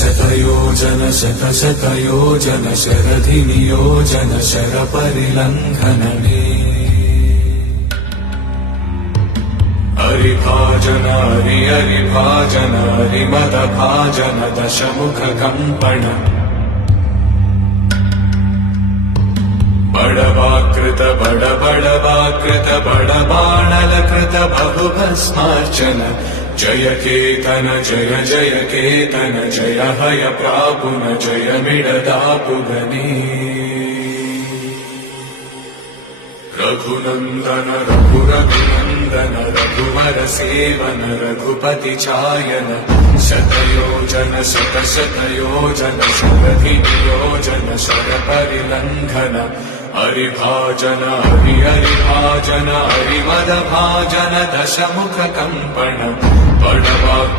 शतयोजन शतशतयोजन शरधिनियोजन शरपरिलङ्घनने हरिभाजन हरिभाजन हरिमदभाजन दशमुखकम्पण बडवाकृत बडबडवाकृत बडबाणलकृत बहुभस्मार्चन जय केतन जय जय केतन जय हय प्रापुन जय मिडदापुगने रघुनन्दन रघुरघुनन्दन रघुवर सेवन रघुपति चायन शतयोजन शतशतयोजन शरधिनियोजन शरपरिलङ्घन हरिभाजन हरिभाजन हरिमदभाजन दशमुखकम्पण बडवा